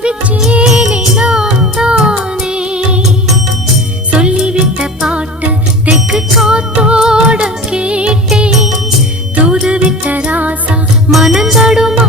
தவிச்சேனே நான் தானே. சொல்லிவிட்ட பாட்டு தெக்கு காத்தோட கேட்டேன். தூதுவிட்ட ராசா மனந்தடுமா